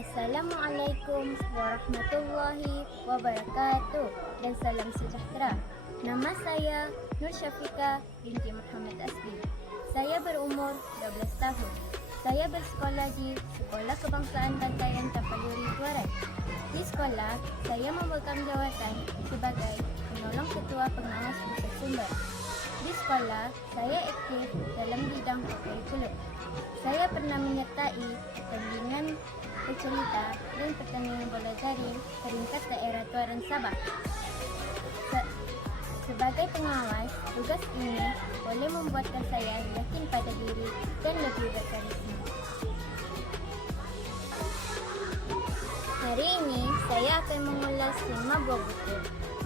Assalamualaikum warahmatullahi wabarakatuh dan salam sejahtera. Nama saya Nur Syafika binti Muhammad Asbi. Saya berumur 12 tahun. Saya bersekolah di Sekolah Kebangsaan Bantayan Tapanuli Tuaran. Di sekolah, saya memegang jawatan sebagai penolong ketua pengawas pusat sumber. Di sekolah, saya aktif dalam bidang kurikulum. Saya pernah menyertai pertandingan bercerita dan pertandingan bola daring peringkat daerah Tuaran Sabah. Sebagai pengawas, tugas ini boleh membuatkan saya yakin pada diri dan lebih berkarisma. Hari ini, saya akan mengulas 5 buah buku.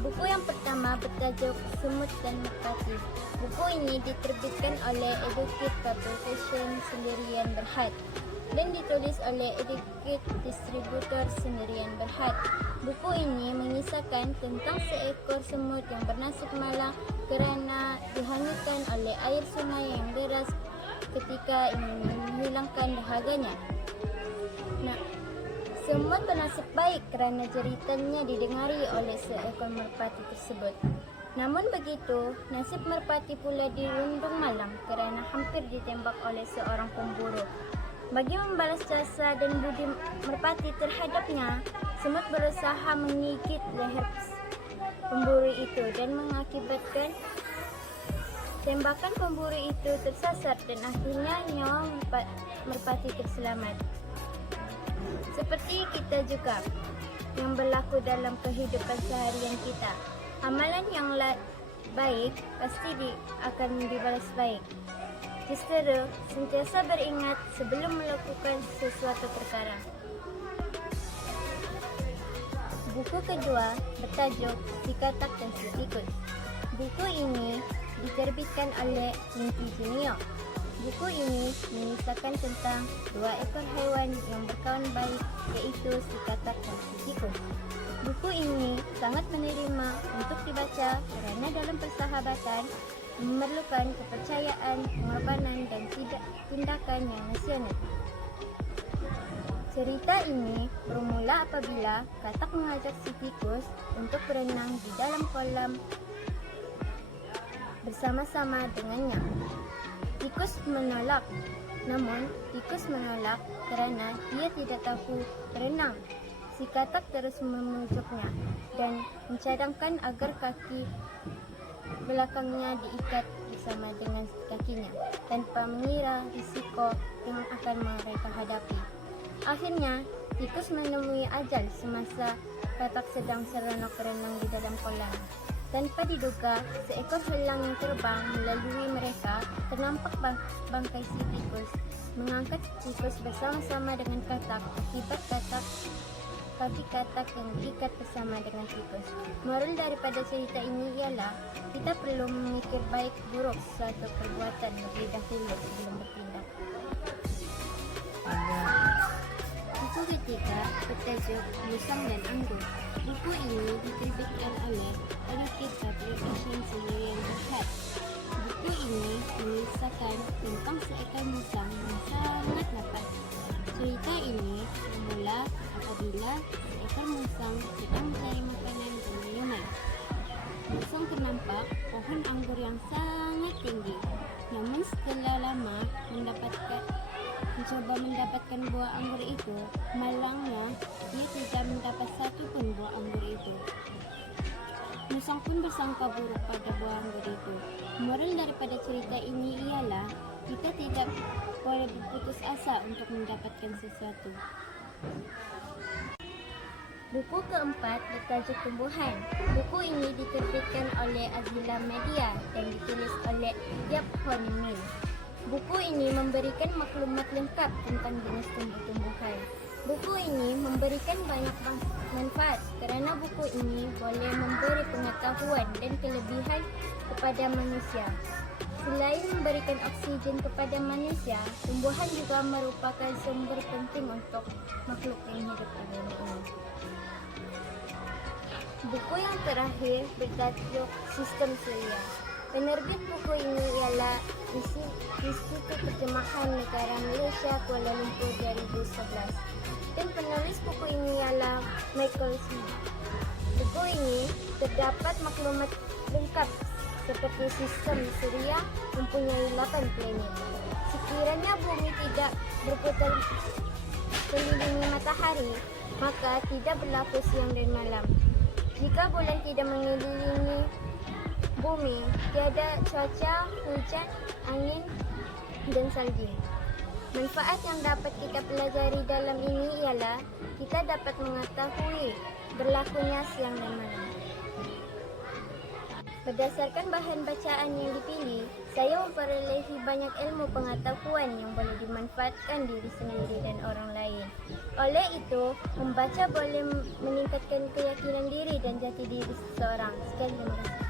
Buku yang pertama bertajuk Semut dan Merpati. Buku ini diterbitkan oleh Educate Publication Sendirian Berhad dan ditulis oleh Educate Distributor Sendirian Berhad. Buku ini mengisahkan tentang seekor semut yang bernasib malang kerana dihanyutkan oleh air sungai yang deras ketika ingin menghilangkan dahaganya. Semut bernasib baik kerana jeritanya didengari oleh seekor merpati tersebut. Namun begitu, nasib merpati pula dirundung malang kerana hampir ditembak oleh seorang pemburu. Bagi membalas jasa dan budi merpati terhadapnya, semut berusaha menggigit leher pemburu itu dan mengakibatkan tembakan pemburu itu tersasar dan akhirnya nyawa merpati terselamat. Seperti kita juga yang berlaku dalam kehidupan seharian kita. Amalan yang baik pasti akan dibalas baik. Justru sentiasa beringat sebelum melakukan sesuatu perkara. Buku kedua bertajuk Si Katak dan Si Tikus. Buku ini diterbitkan oleh Inti Junior. Buku ini mengisahkan tentang 2 ekor haiwan yang berkawan baik, iaitu si katak dan si tikus. Buku ini sangat menerima untuk dibaca kerana dalam persahabatan memerlukan kepercayaan, pengorbanan dan tindakan yang nasional. Cerita ini bermula apabila katak mengajak si tikus untuk berenang di dalam kolam bersama-sama dengannya. Tikus menolak, namun tikus menolak kerana dia tidak tahu berenang. Si katak terus memujuknya dan mencadangkan agar kaki belakangnya diikat bersama dengan kakinya tanpa mengira risiko yang akan mereka hadapi. Akhirnya, tikus menemui ajal semasa katak sedang seronok berenang di dalam kolam. Tanpa diduga, seekor helang yang terbang melalui mereka ternampak bangkai si tikus mengangkat tikus bersama-sama dengan katak akibat kaki katak yang diikat bersama dengan tikus. Moral daripada cerita ini ialah kita perlu memikir baik buruk suatu perbuatan lebih dahulu sebelum bertindak. Buku ketiga bertajuk Musang dan Anggur. Buku ini diterbitkan oleh Educate Publication Sendirian Berhad. Buku ini mengisahkan tentang seekor musang yang sangat lapar. Cerita ini bermula apabila seekor musang sedang mencari makanan dan minuman. Musang ternampak pohon anggur yang sangat tinggi. Namun setelah lama mencoba mendapatkan buah anggur itu, malangnya dia tidak mendapat satu pun buah anggur itu. Musang pun bersangka buruk pada buah anggur itu. Moral daripada cerita ini ialah kita tidak boleh berputus asa untuk mendapatkan sesuatu. Buku keempat bertajuk Tumbuhan. Buku ini diterbitkan oleh Azila Media dan ditulis oleh Yap Hon Min. Buku ini memberikan maklumat lengkap tentang jenis tumbuh-tumbuhan. Buku ini memberikan banyak manfaat kerana buku ini boleh memberi pengetahuan dan kelebihan kepada manusia. Selain memberikan oksigen kepada manusia, tumbuhan juga merupakan sumber penting untuk makhluk yang hidup di bumi ini. Buku yang terakhir bertajuk Sistem Suria. Penerbit buku ini ialah Institut Terjemahan Negara Malaysia Kuala Lumpur 2011 dan penulis Microscope. Buku ini terdapat maklumat lengkap seperti sistem surya mempunyai 8 planet. Sekiranya bumi tidak berputar mengelilingi matahari, maka tidak berlaku siang dan malam. Jika bulan tidak mengelilingi bumi, tiada cuaca, hujan, angin, dan salju. Manfaat yang dapat kita pelajari dalam ini ialah kita dapat mengetahui berlakunya siang dan malam. Berdasarkan bahan bacaan yang dipilih, saya memperolehi banyak ilmu pengetahuan yang boleh dimanfaatkan diri sendiri dan orang lain. Oleh itu, membaca boleh meningkatkan keyakinan diri dan jati diri seseorang. Sekian, terima kasih.